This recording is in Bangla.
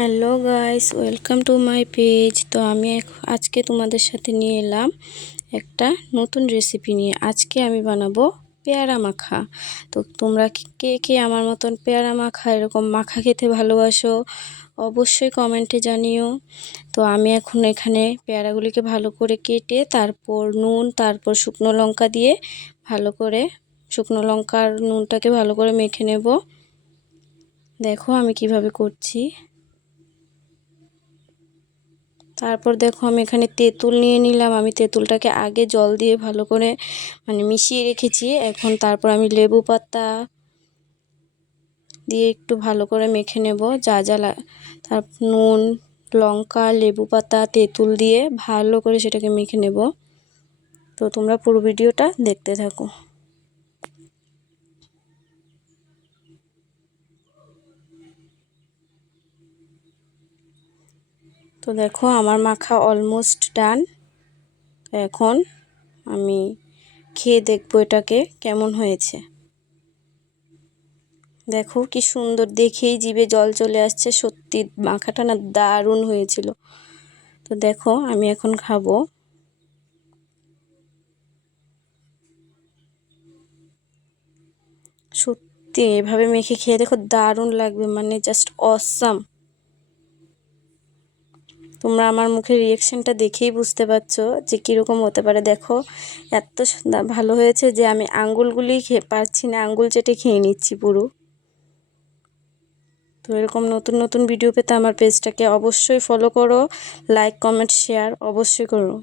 Hello guys, welcome to my page. তো আমি আজকে তোমাদের সাথে নিয়ে এলাম একটা নতুন রেসিপি নিয়ে। আজকে আমি বানাবো পেয়ারা মাখা। তো তোমরা কে কে আমার মতন পেয়ারা মাখা এরকম মাখা খেতে ভালোবাসো অবশ্যই কমেন্টে জানিও। তো আমি এখন এখানে পেয়ারাগুলিকে ভালো করে কেটে তারপর নুন তারপর শুকনো লঙ্কা দিয়ে ভালো করে শুকনো লঙ্কার নুনটাকে ভালো করে মেখে নেব। দেখো আমি কিভাবে করছি। তারপর দেখো আমি এখানে তেঁতুল নিয়ে নিলাম। আমি তেঁতুলটাকে আগে জল দিয়ে ভালো করে মিশিয়ে রেখেছি। এখন তারপর আমি লেবু পাতা দিয়ে একটু ভালো করে মেখে নেব। তার নুন, লঙ্কা, লেবু পাতা, তেঁতুল দিয়ে ভালো করে সেটাকে মেখে নেব। তো তোমরা পুরো ভিডিওটা দেখতে থাকো। তো দেখো আমার মাখা অলমোস্ট ডান। এখন আমি খেয়ে দেখবো এটাকে কেমন হয়েছে। দেখো কি সুন্দর, দেখেই জিভে জল চলে আসছে। সত্যি মাখাটা না দারুণ হয়েছিল। তো দেখো আমি এখন খাবো। সত্যি এভাবে মেখে খেয়ে দেখো, দারুণ লাগবে, জাস্ট অসাম। তোমরা আমার মুখের রিয়াকশানটা দেখেই বুঝতে পারছো যে কীরকম হতে পারে। দেখো এত ভালো হয়েছে যে আমি আঙ্গুলগুলি পারছি না, আঙ্গুল চেটে খেয়ে নিচ্ছি পুরো। তো এরকম নতুন নতুন ভিডিও পেতে আমার পেজটাকে অবশ্যই ফলো করো, লাইক কমেন্ট শেয়ার অবশ্যই করো।